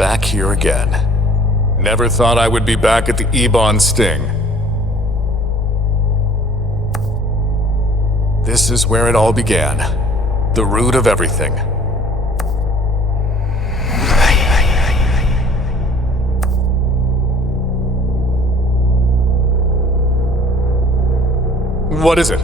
Back here again. Never thought I would be back at the Ebon Sting. This is where it all began. The root of everything. What is it?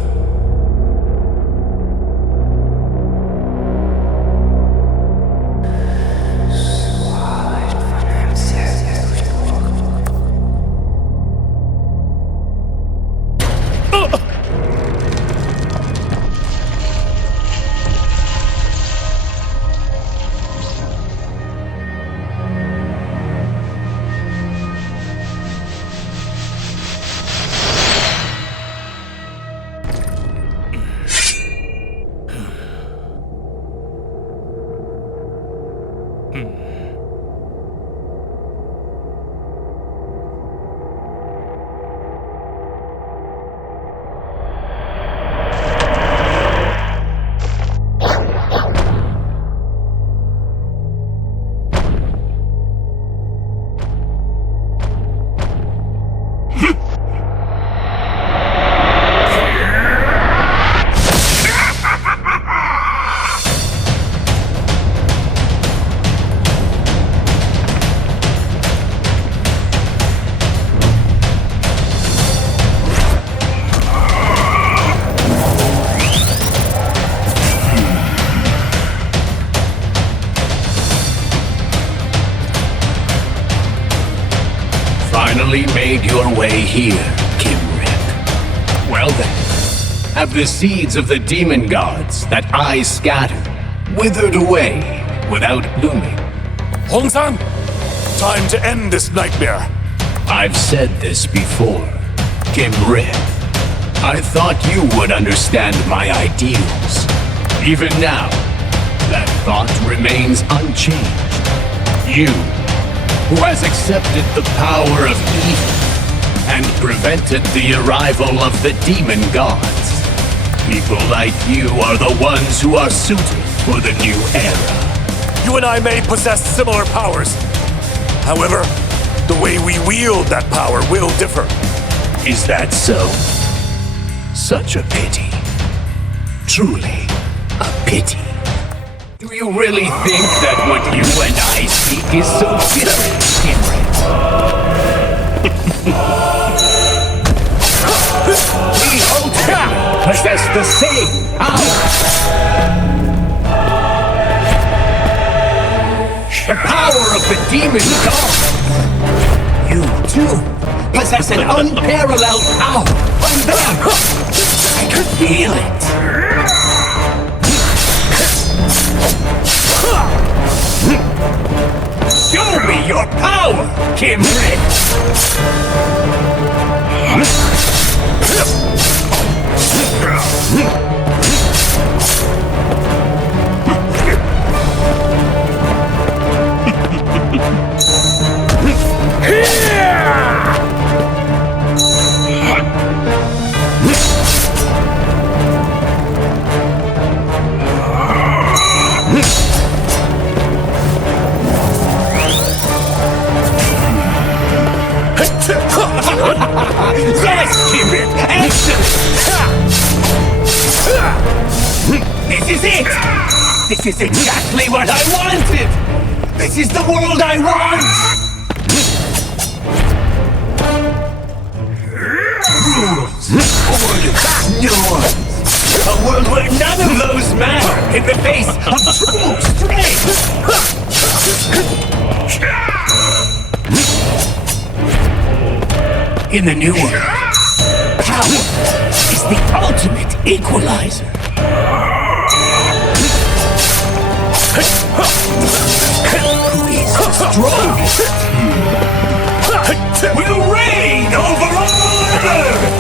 Finally made your way here, Kimrip. Well then, have the seeds of the demon gods that I scattered withered away without blooming? Hong-san! Time to end this nightmare. I've said this before, Kimrip. I thought you would understand my ideals. Even now, that thought remains unchanged. You, who has accepted the power of evil and prevented the arrival of the demon gods. People like you are the ones who are suited for the new era. You and I may possess similar powers. However, the way we wield that power will differ. Is that so? Such a pity. Truly, a pity. Do you really think that what you and I seek is so different, Kimrip? We ultimately possess the same power. The power of the demon god. You too possess an unparalleled power. I could feel it. Show me your power, Kimrip! Yes, Kimrip! Excellent! This is it! This is exactly what I wanted! This is the world I want! Rules, orders, norms. A world where none of those matter in the face of true strength! In the new world, power is the ultimate equalizer. Who is the strongest will reign over all Earth!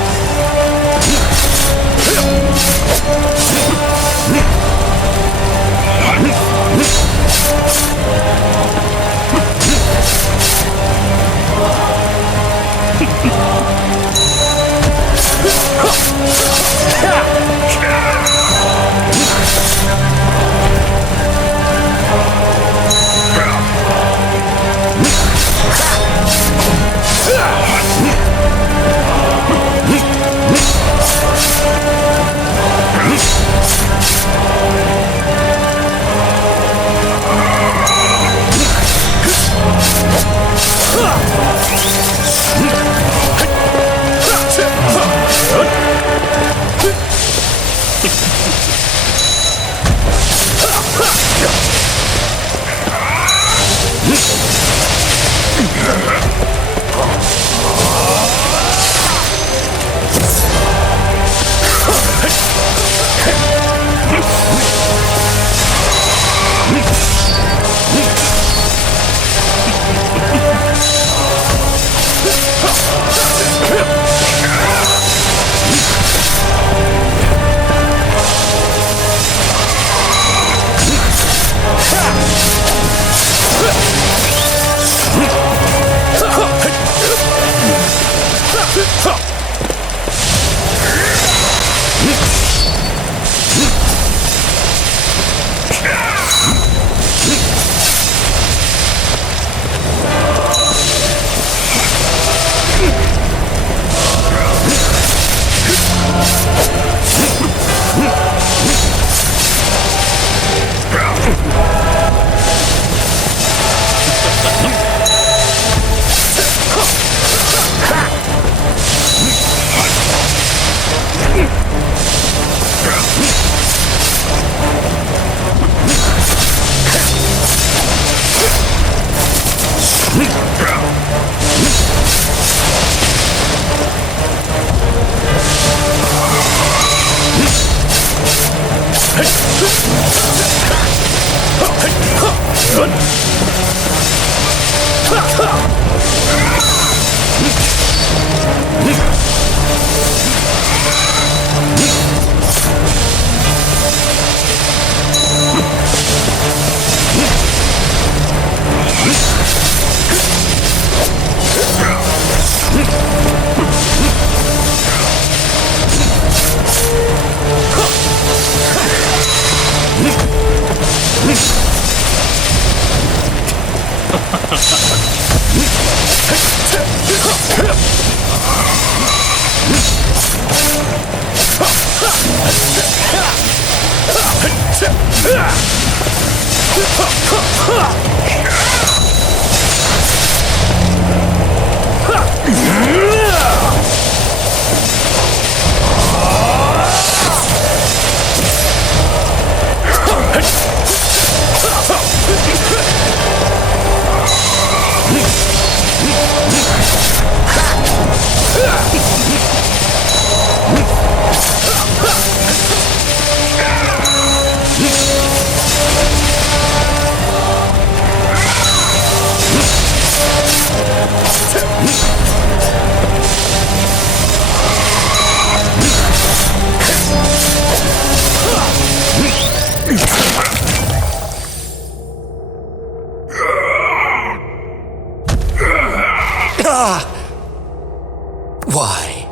Why?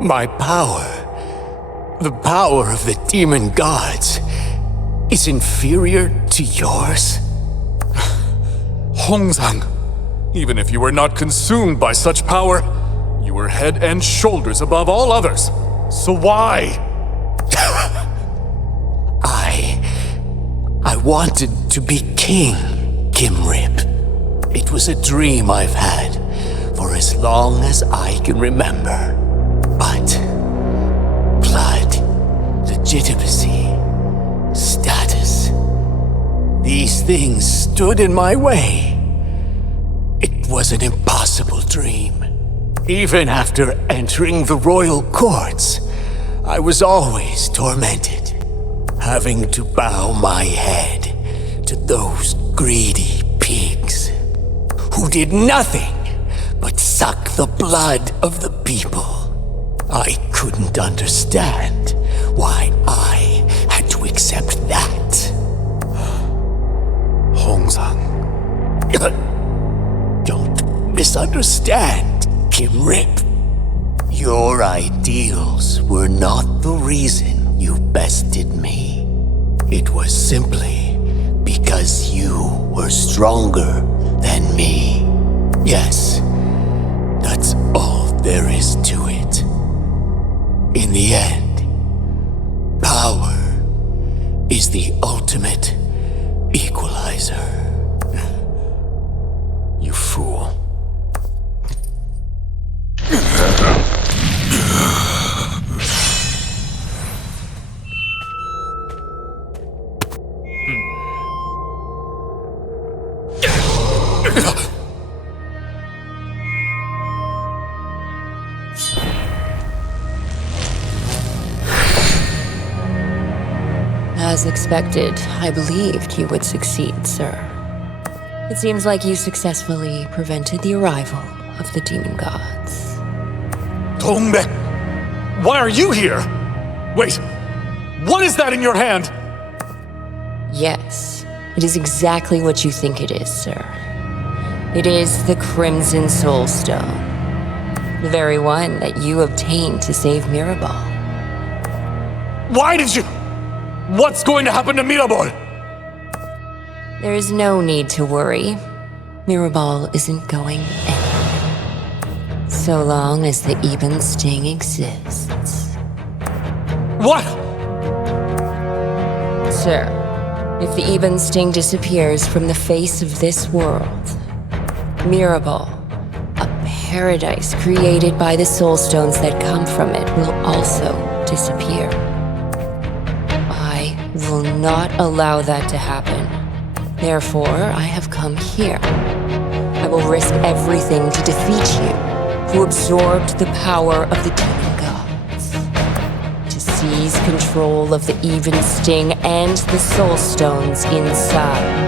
My power, the power of the demon gods, is inferior to yours? Hongzhang, even if you were not consumed by such power, you were head and shoulders above all others. So why? I wanted to be king, Kimrip. It was a dream I've had for as long as I can remember. But blood, legitimacy, status, these things stood in my way. It was an impossible dream. Even after entering the royal courts, I was always tormented, having to bow my head to those greedy pigs who did nothing but suck the blood of the people. I couldn't understand why I had to accept that. Hongzhang. Don't misunderstand, Kimrip. Your ideals were not the reason you bested me. It was simply because you were stronger than me. Yes, that's all there is to it. In the end, power is the ultimate equalizer. You fool. As expected, I believed you would succeed, sir. It seems like you successfully prevented the arrival of the demon gods. Tongbe! Why are you here? Wait, what is that in your hand? Yes, it is exactly what you think it is, sir. It is the Crimson Soul Stone. The very one that you obtained to save Mirabal. Why did you... What's going to happen to Mirabal? There is no need to worry. Mirabal isn't going anywhere. So long as the Eben Sting exists. What? Sir, if the Eben Sting disappears from the face of this world, Mirabal, a paradise created by the soul stones that come from it, will also disappear. I will not allow that to happen. Therefore, I have come here. I will risk everything to defeat you, who absorbed the power of the demon gods. To seize control of the Even Sting and the soul stones inside.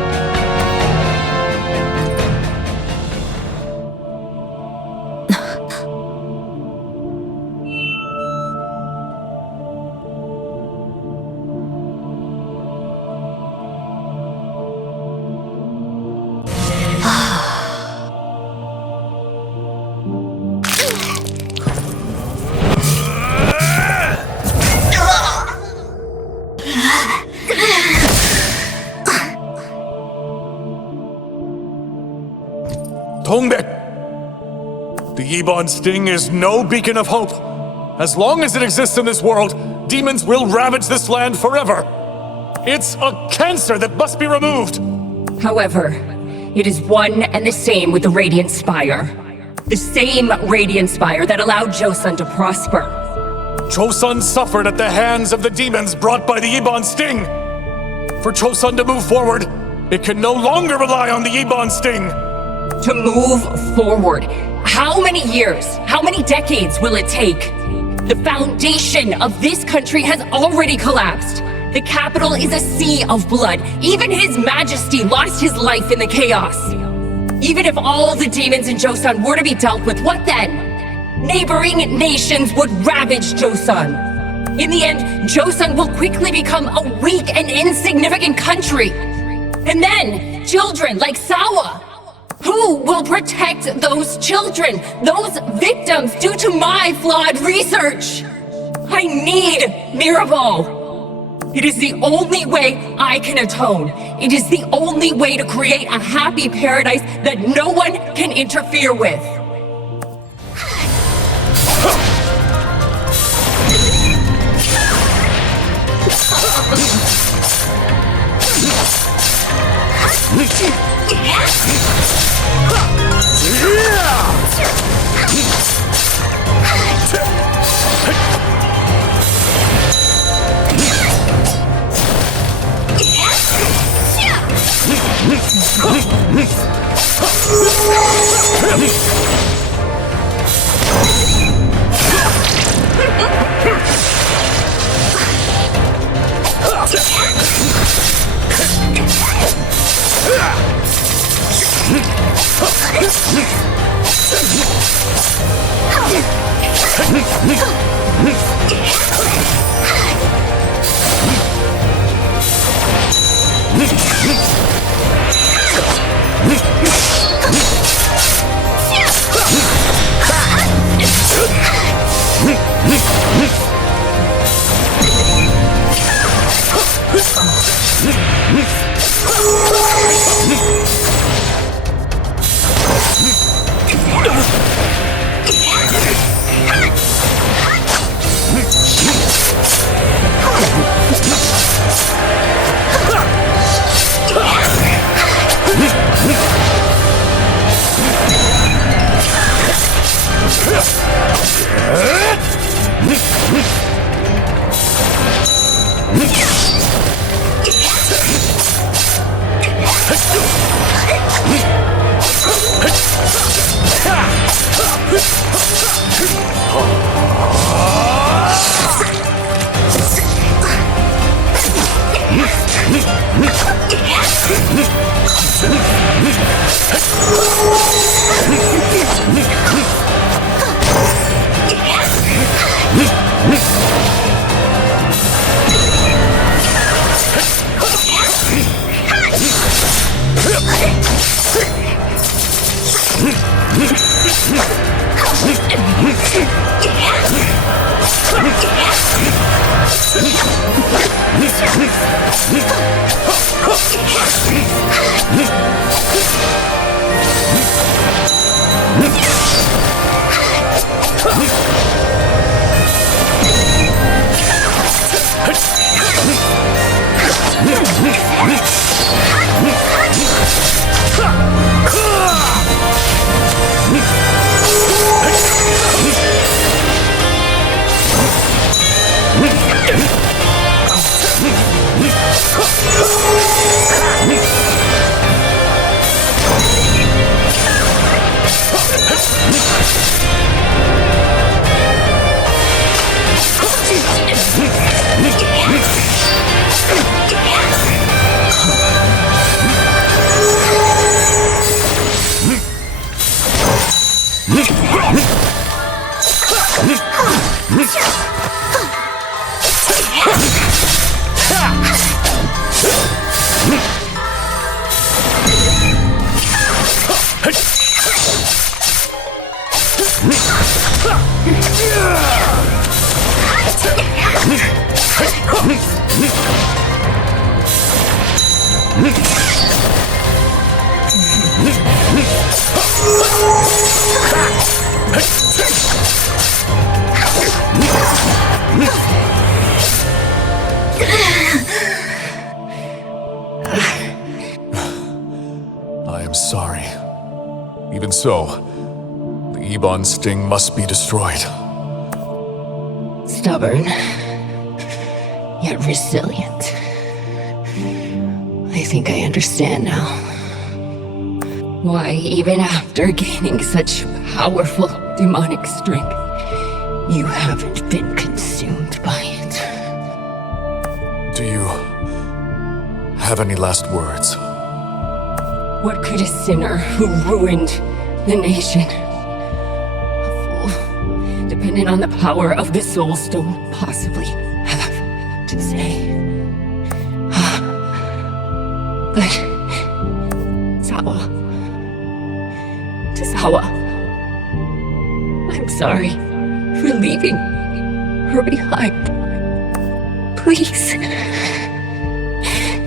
Tongbek! The Ebon Sting is no beacon of hope. As long as it exists in this world, demons will ravage this land forever. It's a cancer that must be removed. However, it is one and the same with the Radiant Spire. The same Radiant Spire that allowed Joseon to prosper. Joseon suffered at the hands of the demons brought by the Ebon Sting. For Joseon to move forward, it can no longer rely on the Ebon Sting. To move forward, how many years, how many decades will it take? The foundation of this country has already collapsed. The capital is a sea of blood. Even His Majesty lost his life in the chaos. Even if all the demons in Joseon were to be dealt with, what then? Neighboring nations would ravage Joseon. In the end, Joseon will quickly become a weak and insignificant country. And then, children like Sawa. Who will protect those children, those victims due to my flawed research? I need Mirabal. It is the only way I can atone. It is the only way to create a happy paradise that no one can interfere with. so, the Ebon sting must be destroyed. Stubborn, yet resilient. I think I understand now. Why, even after gaining such powerful demonic strength, you haven't been consumed by it. Do you have any last words? What could a sinner who ruined the nation, a fool dependent on the power of the Soul Stone, possibly have to say? But Sawa, I'm sorry for leaving her behind. Please,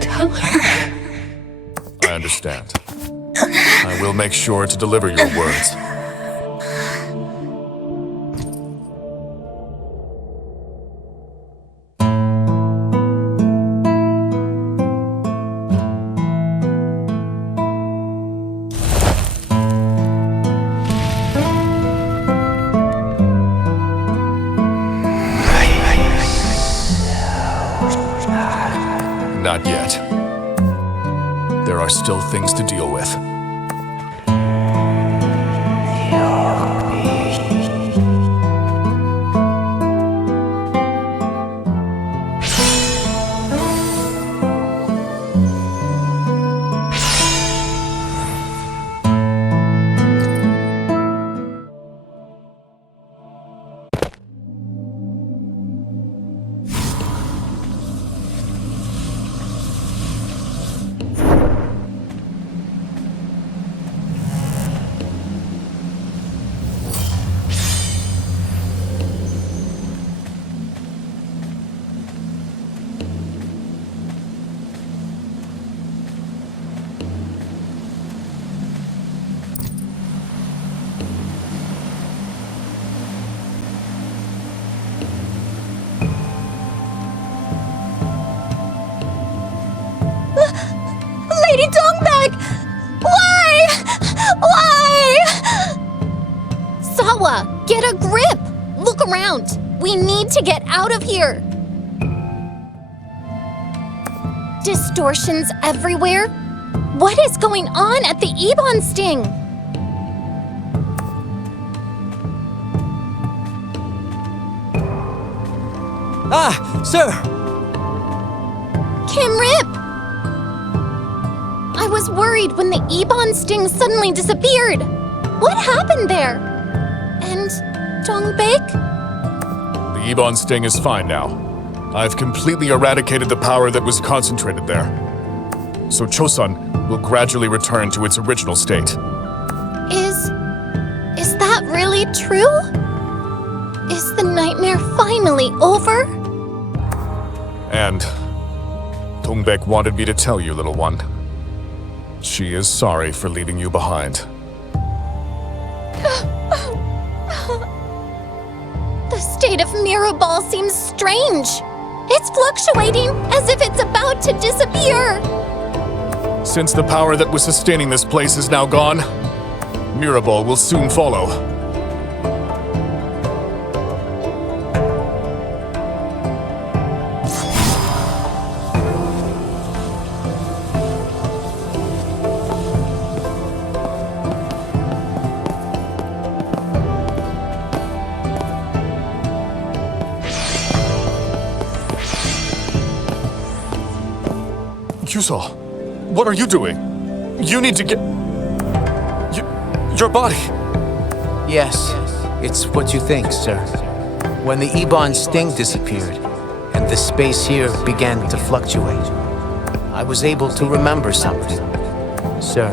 tell her. I understand. I will make sure to deliver your words. Not yet. There are still things to deal with. Lady Dongbag! Why? Sawa, get a grip! Look around! We need to get out of here! Distortions everywhere? What is going on at the Ebon Sting? Ah, sir! Kim Rip! I was worried when the Ebon Sting suddenly disappeared. What happened there? And Dongbek? The Ebon sting is fine now. I've completely eradicated the power that was concentrated there. So Chosun will gradually return to its original state. Is that really true? Is the nightmare finally over? And Dongbek wanted me to tell you, little one. She is sorry for leaving you behind. The state of Mirabal seems strange. It's fluctuating as if it's about to disappear. Since the power that was sustaining this place is now gone, Mirabal will soon follow. Kyuso, what are you doing? You need to get... Your body... Yes, it's what you think, sir. When the Ebon sting disappeared, and the space here began to fluctuate, I was able to remember something. Sir,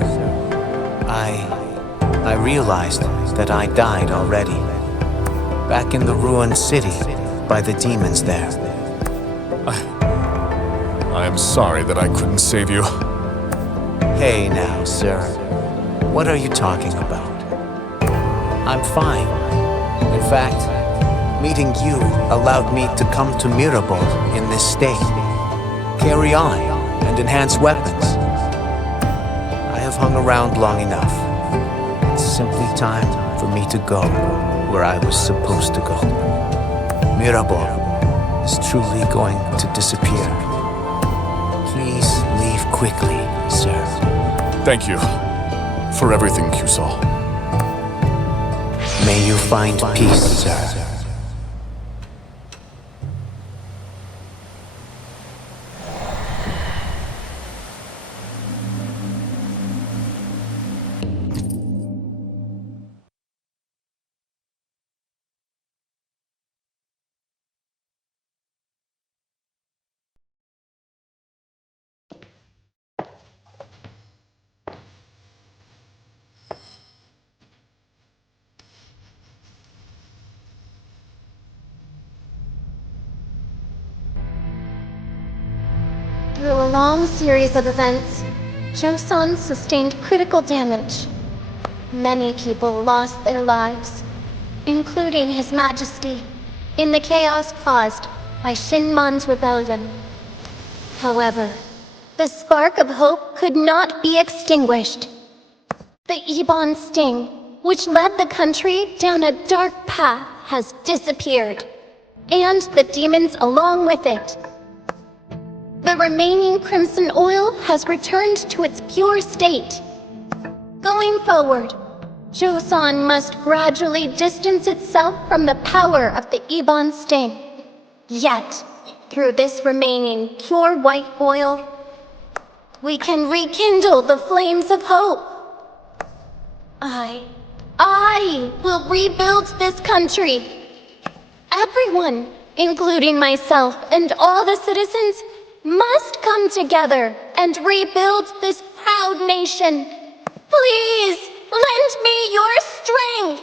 I realized that I died already. Back in the ruined city, by the demons there. I am sorry that I couldn't save you. Hey now, sir. What are you talking about? I'm fine. In fact, meeting you allowed me to come to Mirabal in this state. Carry on and enhance weapons. I have hung around long enough. It's simply time for me to go where I was supposed to go. Mirabel is truly going to disappear. Please leave quickly, sir. Thank you for everything, Qsal. May you find peace, sir. Through a long series of events, Joseon sustained critical damage. Many people lost their lives, including His Majesty, in the chaos caused by Shinmon's rebellion. However, the spark of hope could not be extinguished. The Ebon sting, which led the country down a dark path, has disappeared, and the demons along with it. The remaining crimson oil has returned to its pure state. Going forward, Joseon must gradually distance itself from the power of the Ebon sting. Yet, through this remaining pure white oil, we can rekindle the flames of hope. I will rebuild this country. Everyone, including myself and all the citizens, must come together and rebuild this proud nation. Please, lend me your strength!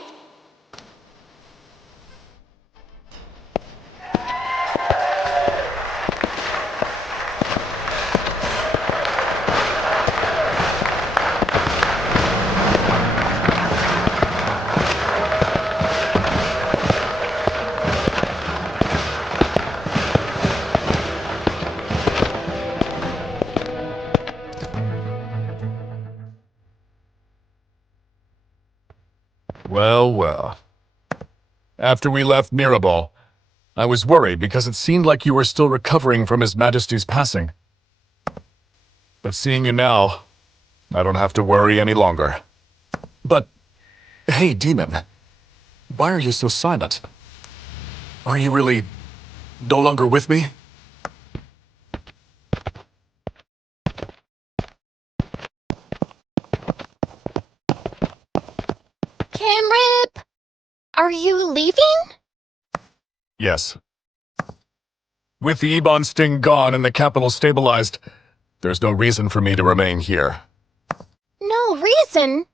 Well, well. After we left Mirabel, I was worried because it seemed like you were still recovering from His Majesty's passing. But seeing you now, I don't have to worry any longer. But, hey, Demon, why are you so silent? Are you really no longer with me? Camrip, are you leaving? Yes. With the Ebon sting gone and the capital stabilized, there's no reason for me to remain here. No reason?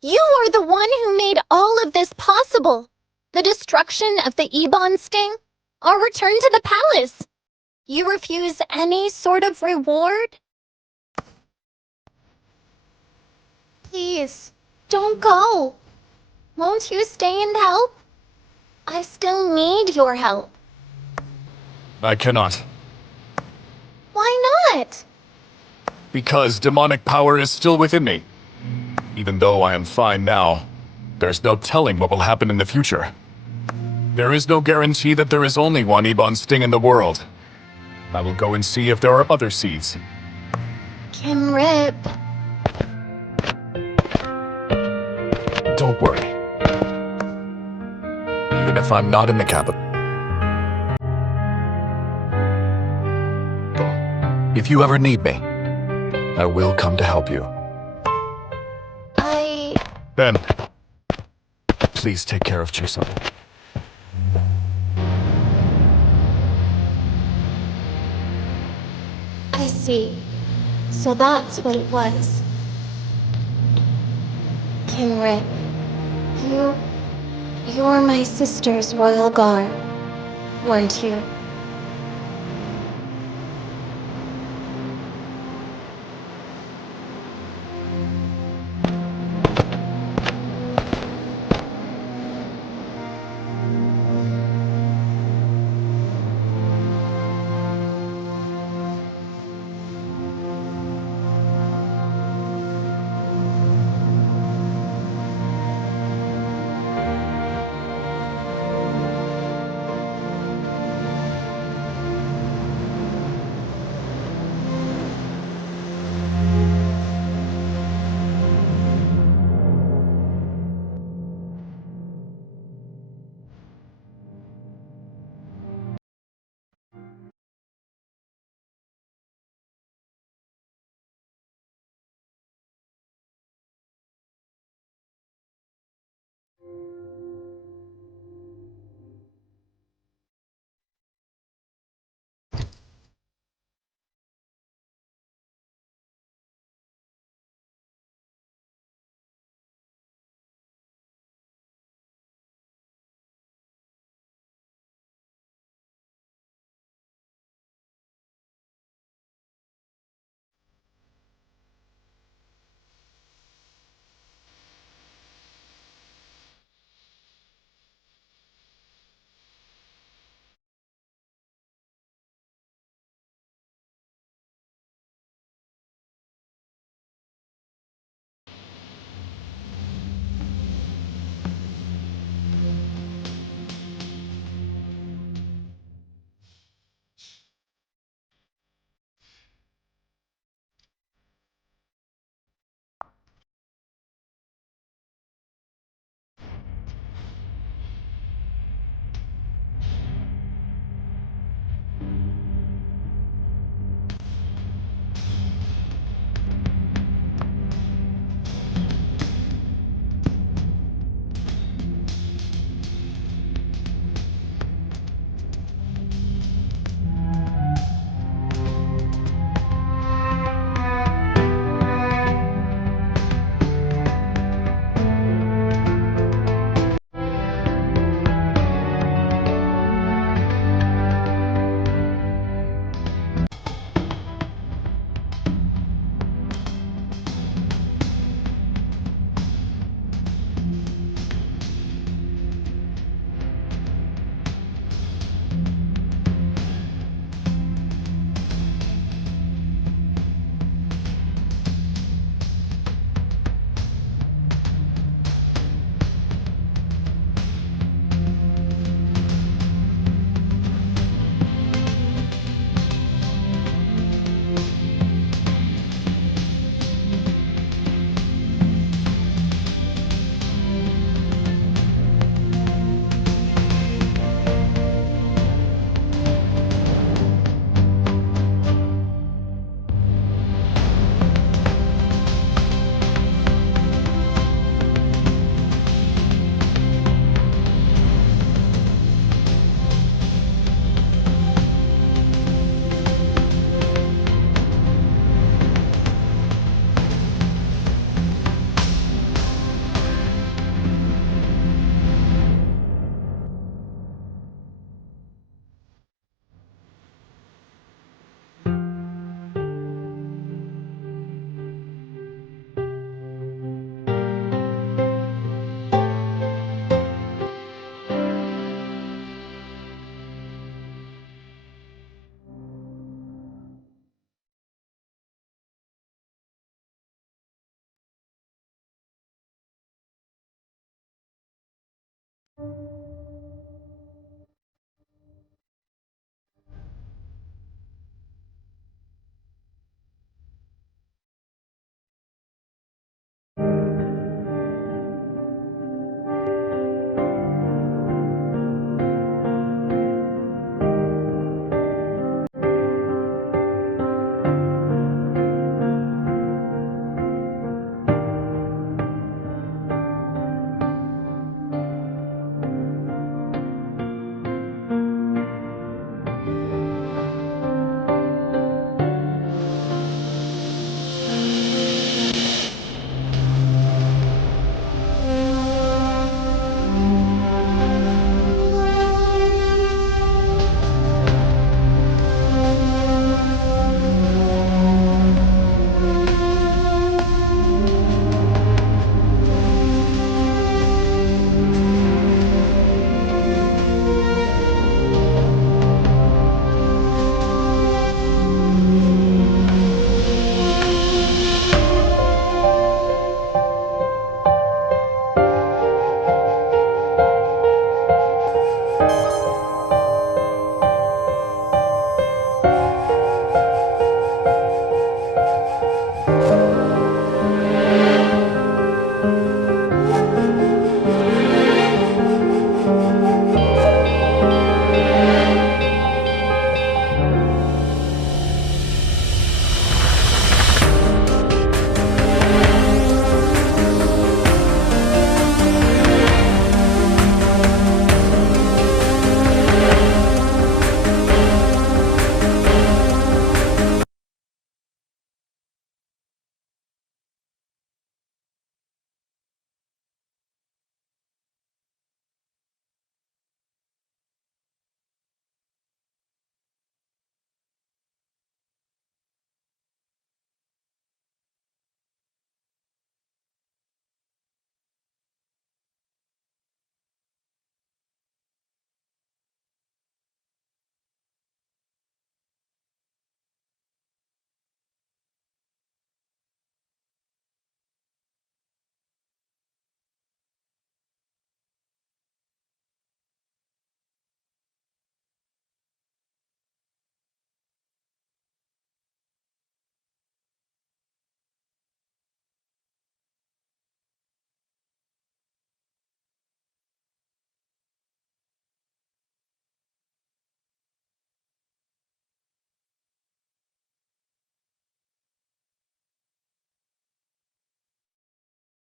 You are the one who made all of this possible. The destruction of the Ebon sting, our return to the palace. You refuse any sort of reward? Please, don't go. Won't you stay and help? I still need your help. I cannot. Why not? Because demonic power is still within me. Even though I am fine now, there's no telling what will happen in the future. There is no guarantee that there is only one Ebon sting in the world. I will go and see if there are other seeds. Camrip. Don't worry. Even if I'm not in the capital. If you ever need me, I will come to help you. Ben, please take care of Jason. I see. So that's what it was. Camrip, you were my sister's royal guard, weren't you?